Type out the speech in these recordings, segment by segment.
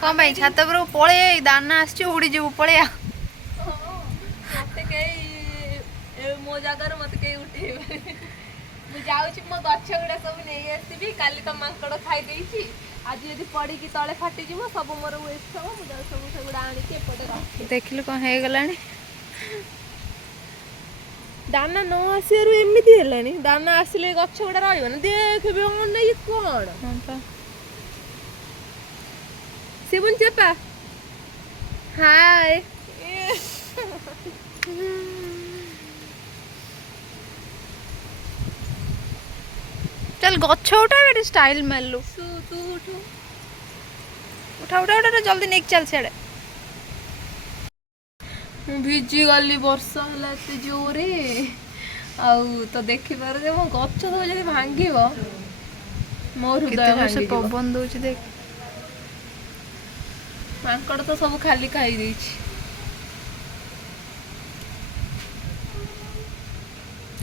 कौन भाई छात पर पळे दाना आछी उड़ी जीव पळे मत कई मो जगार मत कई उठे मुझे मो गछ गुड़ा सब नहीं आसबि काली तो मांकड़ खाई देछि आज यदि पड़ी की तले फाटी जीवो सब मोर वेस्ट हो मुझे सब सेगुड़ा आनिके एपटे रखे देखिलु कौन हे गलानी दाना न आसियारु एमिति हेलानी दाना आसिले गछ गुड़ा रहइबो न देख बे नै कोन सिबुन चेपा हाय चल गछ उठा बेटे स्टाइल मारलु तू उठो उठा उठा उठा जल्दी नेक चल छेड़े भिजी गली वर्षा है एत जोरे आउ तो देखी पार जे मो गछ सब जदि भांगिबो मोर हृदय भांगी पवन दउछि देख मांकड़ तो सब खाली खाई देछि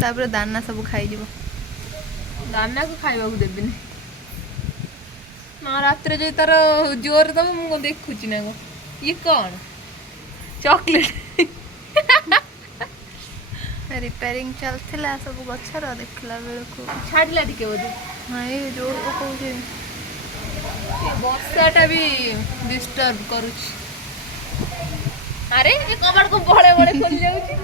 तापर दाना सब खाई जीवो दाना को खाइबा को देबिनी ना रात्रे जो तार जोर दब मु देखुची ना ये कौन चॉकलेट रिपेयरिंग चलथिला सब गछर देखला बेलको छाडला टिके बोधे हां ये जोर पकाउछे वर्षाटा भी डिस्टर्ब करुछि अरे ये कबाड़ को बड़े बड़े खोल जाउछि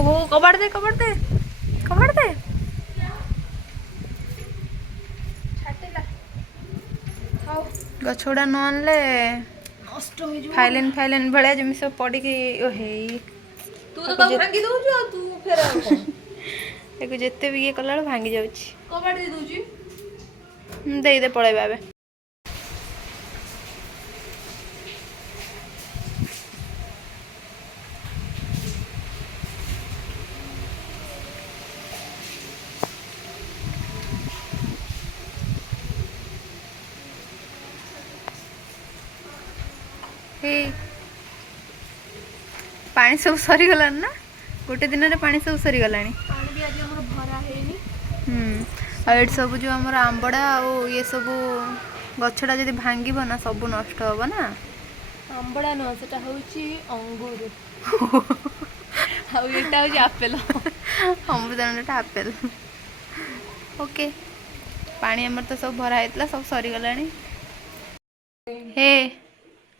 ओहो कबाड़ दे कबाड़ दे कबाड़ दे छाटेला खाओ गछोड़ा न आनले नष्ट हो जो फाइलेन भलिया जमी सब पड़ी की ओ हे तू तो तब भांगी दउछु आ तू फेर आ कोन एको जेते भी ये कला भांगी जाउछि कबाड़ दे दउछि दे दे पळे बाबे हे पानी सब सरी गलान ना गोटे दिन रे पानी सब सरी गलानी पानी भी आज हमर भरा हेनी आ एट सब जो हमर आंबड़ा और ये सब गछड़ा जदि भांगी ना सब नष्ट हो ना आंबड़ा न सेटा होउची अंगूर आ एटा होची आपेल अमृतभंडाटा आपेल ओके पानी हमर तो सब भरा हेतला सब सरी गलानी हे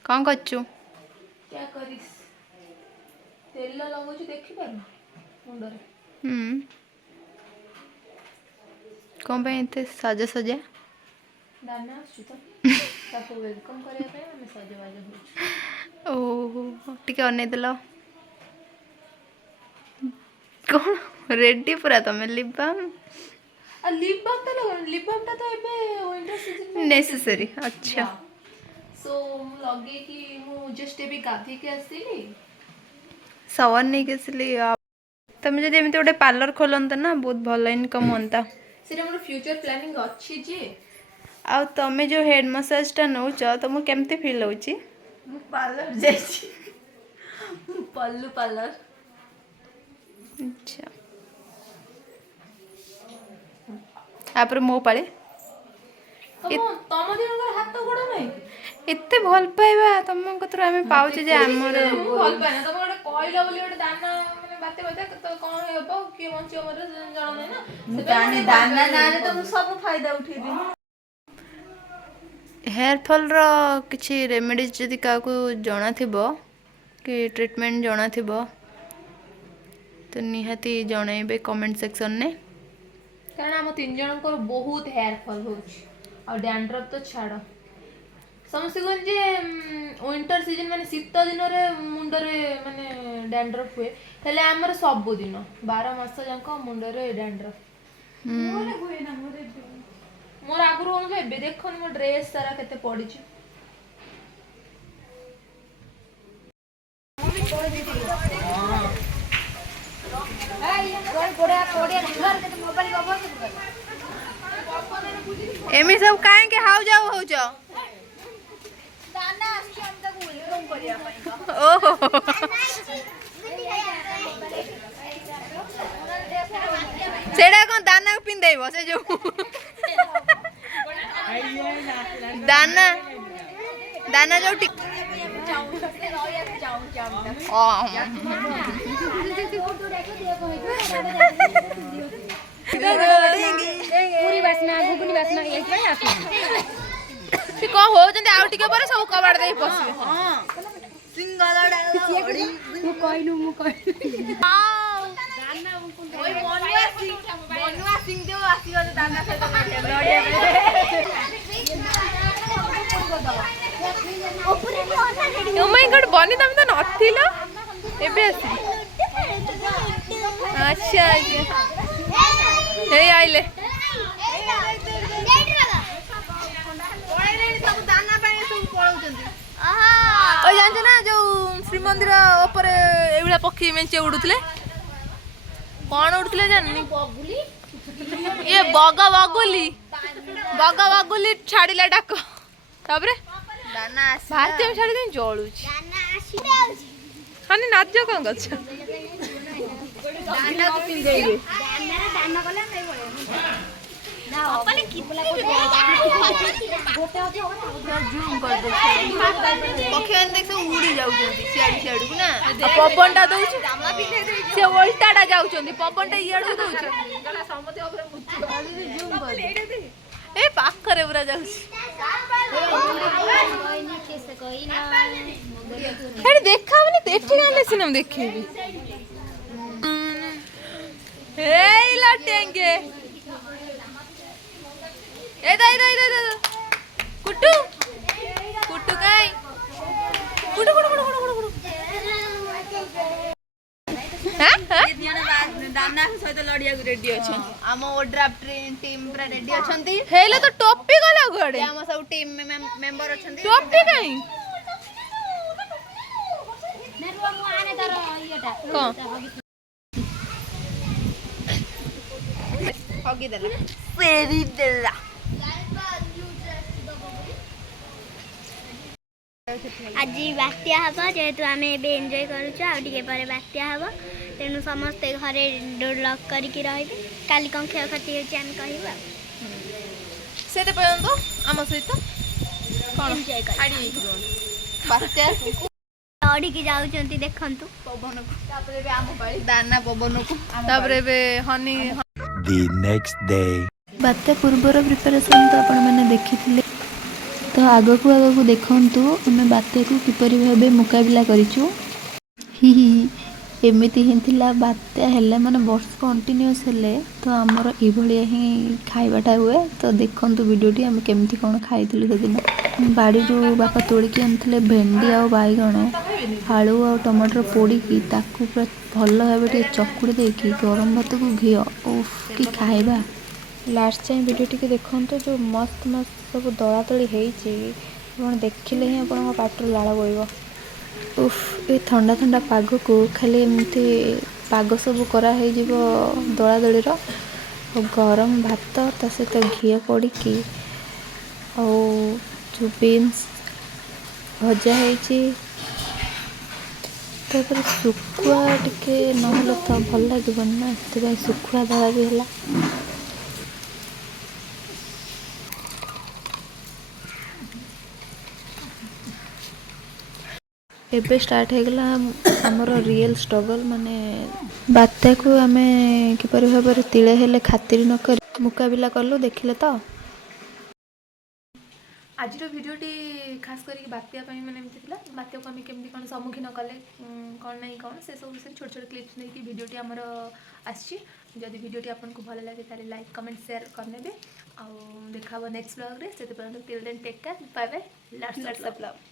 कौन करचु क्या करिस तेल लगौछु देखि पार मुंडरे कौन पे इते सजा सजा दाना आछु तो ताको वेलकम करिया पे हम सजवाज होछु ओहो टिके अनै देलो कौन रेडी पूरा तमे लिप बाम आ लिप बाम तो लगन लिप बाम ता तो एबे विंटर सीजन में नेसेसरी अच्छा सो लगे कि मु जस्ट एबे गाधी के आसीली सवर नहीं केसली तमे जदि एमिते गोटे पार्लर खोलंत ना बहुत भल इनकम होंता सेटा मोर फ्यूचर प्लानिंग अछि जे आ तमे जो हेड मसाज टा नौच तुम केमती फील होची मु पार्लर जाइछि पल्लू पार्लर अच्छा आप मो पाले तम दिन हाथ गोड़ नहीं एते भल पाइबा तुम कतर आमे पाउचे जे हमर भल पाना तुम गोटे कहला बोली गोटे दाना माने बाते बाते तो कोन हेबो के बंचियो मोर जाना नै ना दाने दाना नाने तो सब फायदा उठे दी हेयर फॉल रो किछि रेमेडीज जदि का को जणा थिबो कि ट्रीटमेंट जणा थिबो तो निहाती जणैबे कमेंट सेक्शन ने कारण हम तीन जन को बहुत हेयर फॉल होछि और डैंड्रफ तो छाड़ समस्ते कौन जे विंटर सीजन माने शीत दिन रे मुंड रे माने डैंड्रफ हुए हेले हमर सब दिन 12 मास जाक मुंड रे डैंड्रफ मोरे हुए ना मोर आगुरु हम एबे देखन मो ड्रेस सारा केते पड़ी छी मम्मी कोड़ दीदी भाई कोड़ कोड़ा कोड़िया घर के मोबाइल कवर के एमी सब काहे के हाउ जाऊ हो जा दाना आसी हम तक वेलकम ओहो सेटा कौन दाना पिंधेब से जो दाना दाना जो पूरी बासना गुगुनी बासना ये पे आसु कौन हो आउ टिके पर सब कबाड़ दे पसिबे मु कहलु ओइ बनुआ सिंह जो आसीगो दाना सहित ओ माय गॉड बनी तमे तो नथिलो एबे आसी अच्छा अच्छा हे आइले ओ जानछ ना जो श्रीमंदिर ऊपर एबुला पक्षी मेंचे उडुतले कौन उड़ते जाननी ये बगा बगुली छाड़िला डाक तापरे भारतीय में छाड़ी दें जलू हानि नाच कौन कर पवन टा दौर से ओल्टा जाऊँ पवन टा इे दौर ए पाखरे पूरा जाऊँ देखा देखी सिनेमा देखी लाटेंगे कुट्टू कुट्टू काई कुट्टू कुट्टू कुट्टू कुट्टू कुट्टू दाना सहित लड़िया रेडी अछि हम ओड्राफ्ट टीम पूरा रेडी अछंती हेले तो टॉपी गला गडे हम सब टीम मेंबर अछंती टॉपी काई नेरुआ मु आने तार इटा कोन हगी देला फेरी देला आज बात्या हम जेहेतु आम एंजॉय करुचे बात्या हम तेणु समस्ते घरे डोर लॉक करके रे काली कौन क्षयक्षति होम कह से पर्यंत आम सहित एंजॉय लड़िकी जाऊँच देखु पवन को तापरे बे आम पाली दाना पवन को तापरे बे हनी The next day. बात्या पूर्वर प्रिपरेशन तो आपण मैंने देखी तो आगक देखु आम बात्या को किपरि भाबे मुकाबला करिछु ही एमिति ही थिला बात्या हेले माने वर्ष कंटिन्यूअस हेले तो आमर एभलिया ही खाइबाटा हुए तो देखंतु वीडियोटी आम केमती कोन खाइथिलु से दिन बाड़ी रो बापा तोड़िकी आनथिले भेंडी आ बाइगण आलू आ टमाटर पोड़िकी ताकू पूरा भल भाबे चकुड़ी देकी गरम भात को घी उफ कि खाइबा लास्ट टाइम वीडियोटी के देखंतु जो मस्त मस्त सब दला तली होती देखिले ही आप पाटर लाड़ बोइब उफ ये ठंडा ठंडा पाग को खाली एमती पाग सब कराई दला दली गरम भात ता सहित घी पड़ी जो बीन्स भजा होती सुखुआ टिके नहले तो भल लगे ना से सुखुआ दला भी है एबे स्टार्ट हो गला हमर रियल स्ट्रगल माने बात्या को आमे किपरि भाबरे तिळे हेले खातिर न कर मुकाबला करलो देखिले तो आज भिडियोटी खास करके बात्या मैंने एमती बात्या को आम केमती कौन सम्मुखीन कले कौन नहीं कौन से सब विषय छोट छोट क्लिप्स नहीं भिडियोटी आमर आदि भिडियोटी आपको भल लगे ताले लाइक कमेंट शेयर करने आउ देखा नेक्स्ट ब्लॉग रे से till then take care bye bye loves love